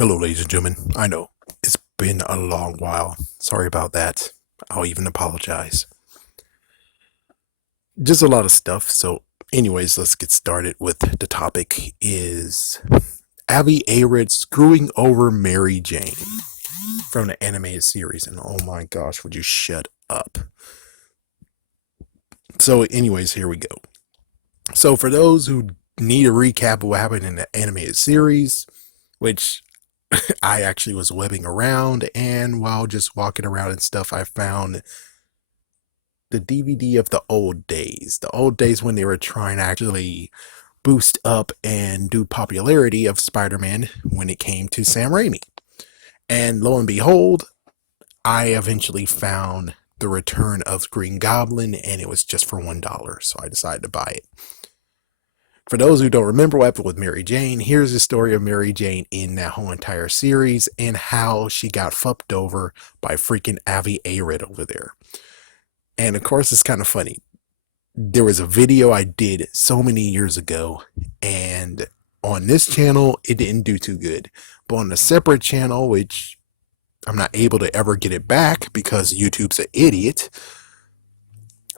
Hello, ladies and gentlemen. I know it's been a long while. Sorry about that. I'll even apologize. Just a lot of stuff. So, anyways, let's get started with the topic is Arad screwing over Mary Jane from the animated series. And oh my gosh, would you shut up? So, anyways, here we go. So, for those who need a recap of what happened in the animated series, which I actually was webbing around, and while just walking around and stuff, I found the DVD of the old days when they were trying to actually boost up and do popularity of Spider-Man when it came to Sam Raimi. And lo and behold, I eventually found the return of Green Goblin, and it was just for $1, so I decided to buy it. For those who don't remember what happened with Mary Jane, here's the story of Mary Jane in that whole entire series and how she got fucked over by freaking Avi Arad over there. And of course, it's kind of funny. There was a video I did so many years ago, and on this channel, it didn't do too good. But on a separate channel, which I'm not able to ever get it back because YouTube's an idiot,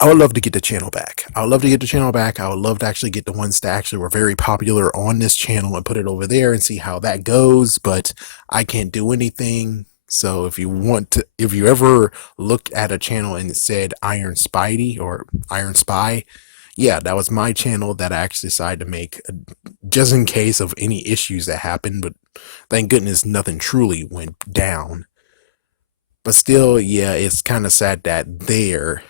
I would love to get the channel back. I would love to get the channel back. I would love to actually get the ones that actually were very popular on this channel and put it over there and see how that goes. But I can't do anything. So if you ever looked at a channel and it said Iron Spidey or Iron Spy, yeah, that was my channel that I actually decided to make just in case of any issues that happened. But thank goodness nothing truly went down. But still, yeah, it's kind of sad that the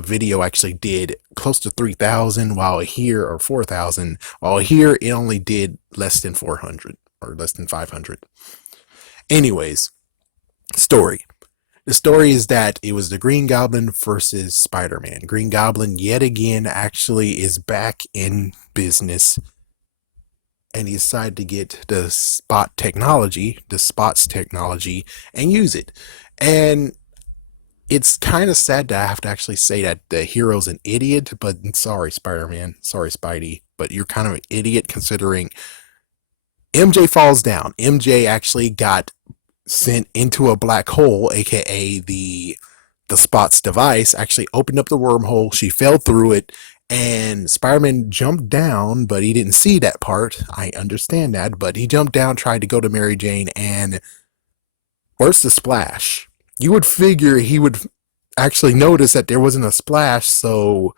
video actually did close to 3,000, while here, or 4,000, while here it only did less than 400 or less than 500. Anyways, story. The story is that it was the Green Goblin versus Spider-Man. Green Goblin yet again actually is back in business, and he decided to get the spots technology, and use it. And it's kind of sad that I have to actually say that the hero's an idiot, but sorry, Spider-Man. Sorry, Spidey. But you're kind of an idiot considering MJ falls down. MJ actually got sent into a black hole, aka the Spot's device, actually opened up the wormhole. She fell through it, and Spider-Man jumped down, but he didn't see that part. I understand that, but he jumped down, tried to go to Mary Jane, and where's the splash? You would figure he would actually notice that there wasn't a splash, and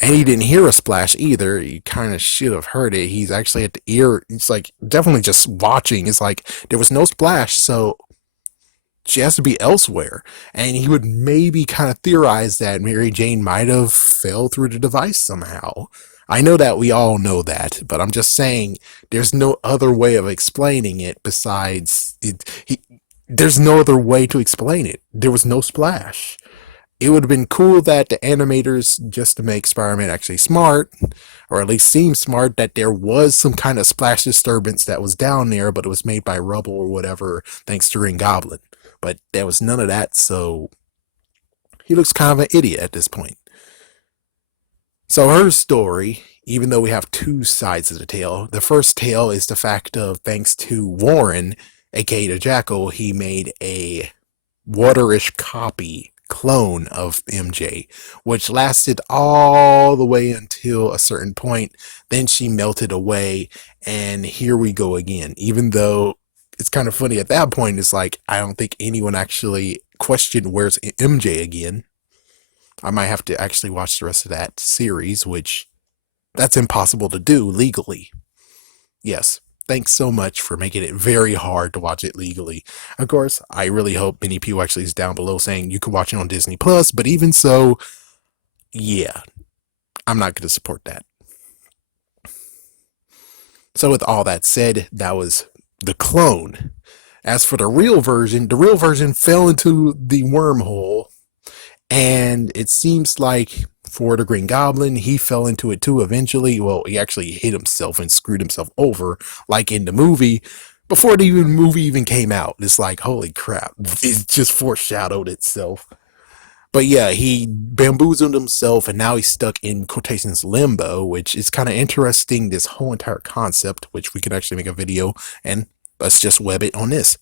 he didn't hear a splash either. He kind of should have heard it. He's actually at the ear. It's like definitely just watching. It's like there was no splash, so she has to be elsewhere. And he would maybe kind of theorize that Mary Jane might have fell through the device somehow. I know that we all know that, but I'm just saying there's no other way of explaining it besides it. There's no other way to explain it. There was no splash. It would have been cool that the animators, just to make Spider-Man actually smart, or at least seem smart, that there was some kind of splash disturbance that was down there, but it was made by rubble or whatever, thanks to Green Goblin. But there was none of that, so he looks kind of an idiot at this point. So her story, even though we have two sides of the tale, the first tale is the fact of, thanks to Warren, aka the Jackal, he made a waterish clone of MJ, which lasted all the way until a certain point. Then she melted away, and here we go again. Even though it's kind of funny at that point, it's like I don't think anyone actually questioned where's MJ again. I might have to actually watch the rest of that series, which that's impossible to do legally. Yes. Thanks so much for making it very hard to watch it legally. Of course, I really hope many people actually is down below saying you can watch it on Disney Plus, but even so, yeah, I'm not going to support that. So with all that said, that was the clone. As for the real version fell into the wormhole, and it seems like for the Green Goblin, he fell into it too eventually. Well, he actually hit himself and screwed himself over, like in the movie, before the movie even came out. It's like, holy crap, it just foreshadowed itself. But yeah, he bamboozled himself, and now he's stuck in quotations limbo, which is kind of interesting, this whole entire concept, which we could actually make a video and let's just web it on this.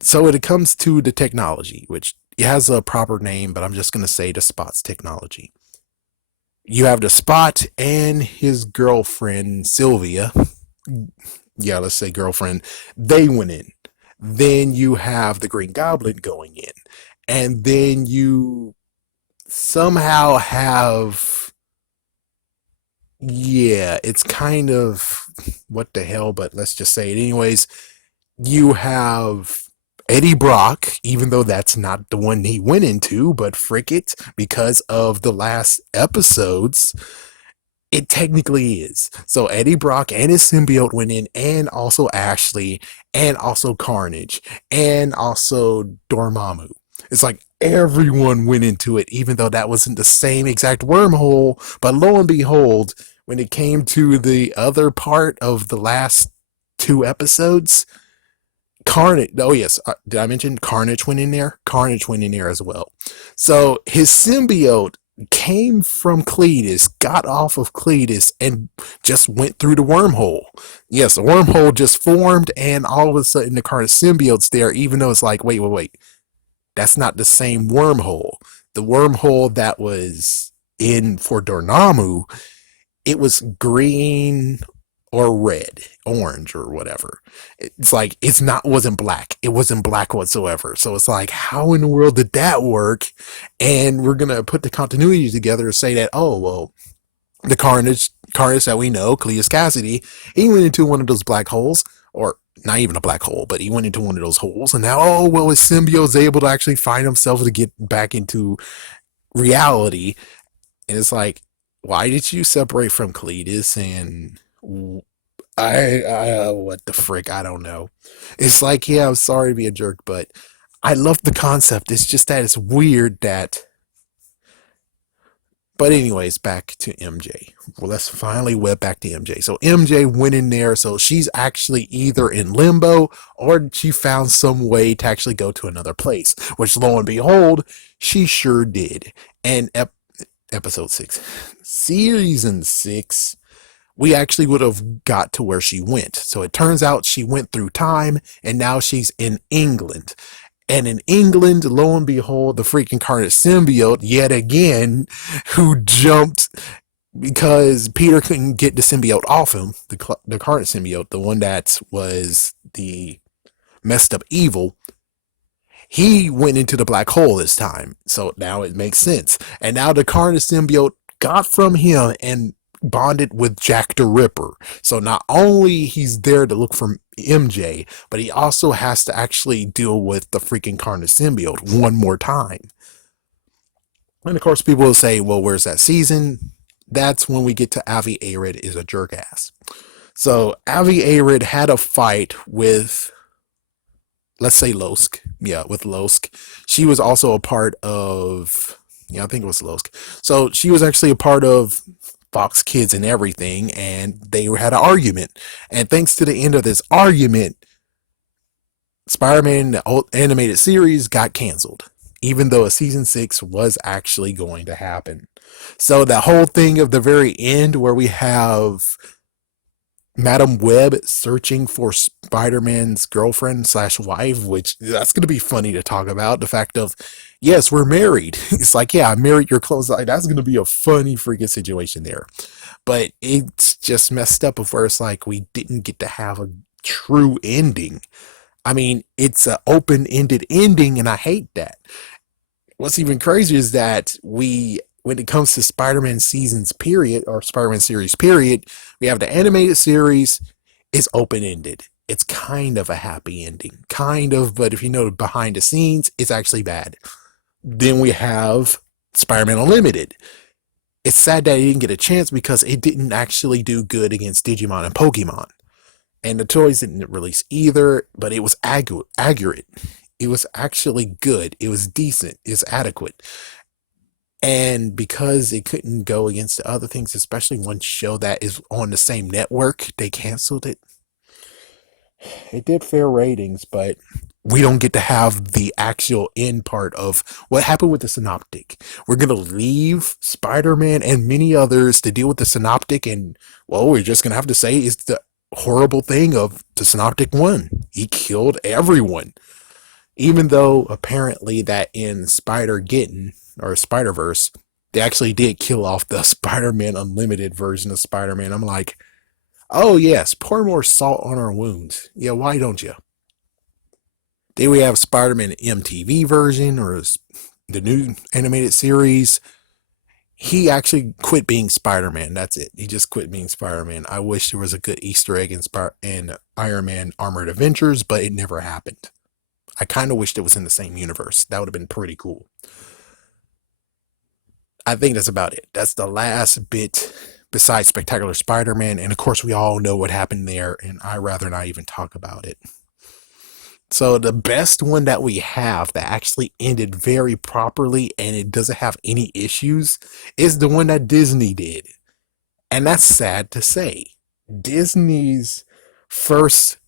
So when it comes to the technology, which it has a proper name, but I'm just going to say the Spot's technology. You have the Spot and his girlfriend, Sylvia. Yeah, let's say girlfriend. They went in. Then you have the Green Goblin going in. And then you somehow have, yeah, it's kind of what the hell, but let's just say it anyways. You have Eddie Brock, even though that's not the one he went into, but frick it, because of the last episodes, it technically is. So Eddie Brock and his symbiote went in, and also Ashley, and also Carnage, and also Dormammu. It's like everyone went into it, even though that wasn't the same exact wormhole. But lo and behold, when it came to the other part of the last two episodes, Carnage. Oh yes, did I mention Carnage went in there? Carnage went in there as well. So his symbiote came from Cletus, got off of Cletus, and just went through the wormhole. Yes, the wormhole just formed, and all of a sudden the Carnage symbiote's there. Even though it's like, wait, that's not the same wormhole. The wormhole that was in for Dormammu, it was green or red, orange or whatever. It's like wasn't black. It wasn't black whatsoever. So it's like, how in the world did that work? And we're gonna put the continuity together to say that, oh well, the Carnage that we know, Cleus Cassidy, he went into one of those black holes, or not even a black hole, but he went into one of those holes, and now, oh well, his symbiote's able to actually find himself to get back into reality. And it's like, why did you separate from Cletus? And what the frick? I don't know. It's like, yeah, I'm sorry to be a jerk, but I love the concept. It's just that it's weird that. But anyways, back to MJ. Well, let's finally web back to MJ. So MJ went in there, so she's actually either in limbo or she found some way to actually go to another place, which lo and behold, she sure did. And episode 6, season 6, we actually would have got to where she went. So it turns out she went through time, and now she's in England. And in England, lo and behold, the freaking Carnage symbiote, yet again, who jumped because Peter couldn't get the symbiote off him, the Carnage symbiote, the one that was the messed up evil, he went into the black hole this time. So now it makes sense. And now the Carnage symbiote got from him and bonded with Jack the Ripper. So not only he's there to look for MJ, but he also has to actually deal with the freaking Carnage symbiote one more time. And of course, people will say, well, where's that season? That's when we get to Avi Arad is a jerk ass. So Avi Arad had a fight with, let's say, Losk. Yeah, with Losk. She was also a part of, yeah, I think it was Losk. So she was actually a part of Fox Kids and everything, and they had an argument. And thanks to the end of this argument, Spider-Man, the old animated series, got canceled, even though a season 6 was actually going to happen. So that whole thing of the very end where we have Madam Web searching for Spider-Man's girlfriend slash wife, which that's going to be funny to talk about. The fact of, yes, we're married. It's like, yeah, I married your clothes. Like, that's going to be a funny freaking situation there. But it's just messed up of where it's like we didn't get to have a true ending. I mean, it's an open-ended ending, and I hate that. What's even crazier is that when it comes to Spider-Man seasons period, or Spider-Man series period, we have the animated series is open-ended. It's kind of a happy ending. Kind of, but if you know behind the scenes, it's actually bad. Then we have Spider-Man Unlimited. It's sad that it didn't get a chance because it didn't actually do good against Digimon and Pokemon. And the toys didn't release either, but it was accurate. It was actually good. It was decent. It was adequate. And because it couldn't go against the other things, especially one show that is on the same network, they canceled it. It did fair ratings, but we don't get to have the actual end part of what happened with the Synoptic. We're going to leave Spider-Man and many others to deal with the Synoptic, and, well, we're just going to have to say it's the horrible thing of the Synoptic One. He killed everyone. Even though apparently that in Spider-Geddon or Spider-Verse, they actually did kill off the Spider-Man Unlimited version of Spider-Man. I'm like, oh yes, pour more salt on our wounds. Yeah, why don't you? Then we have Spider-Man MTV version or the new animated series. He actually quit being Spider-Man. That's it. He just quit being Spider-Man. I wish there was a good Easter egg in Iron Man Armored Adventures, but it never happened. I kind of wished it was in the same universe. That would have been pretty cool. I think that's about it. That's the last bit besides Spectacular Spider-Man. And of course, we all know what happened there, and I'd rather not even talk about it. So the best one that we have that actually ended very properly and it doesn't have any issues is the one that Disney did. And that's sad to say. Disney's first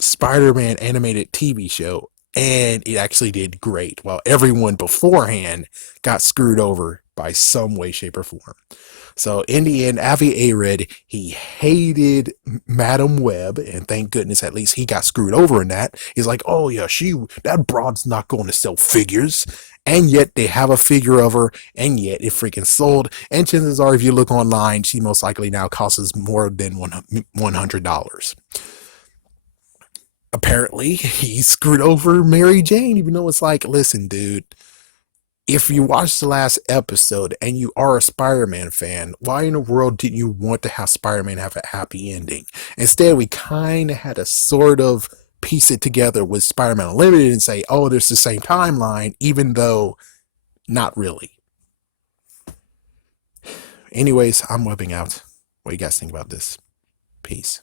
Spider-Man animated TV show, and it actually did great, while everyone beforehand got screwed over by some way, shape, or form. So in the end, Avi Arad, he hated Madam Web, and thank goodness at least he got screwed over in that. He's like, oh yeah, that broad's not going to sell figures. And yet they have a figure of her, and yet it freaking sold. And chances are, if you look online, she most likely now costs more than $100. Apparently, he screwed over Mary Jane, even though it's like, listen, dude, if you watched the last episode and you are a Spider-Man fan, why in the world didn't you want to have Spider-Man have a happy ending? Instead, we kind of had to sort of piece it together with Spider-Man Unlimited and say, oh, there's the same timeline, even though not really. Anyways, I'm webbing out. What do you guys think about this? Peace.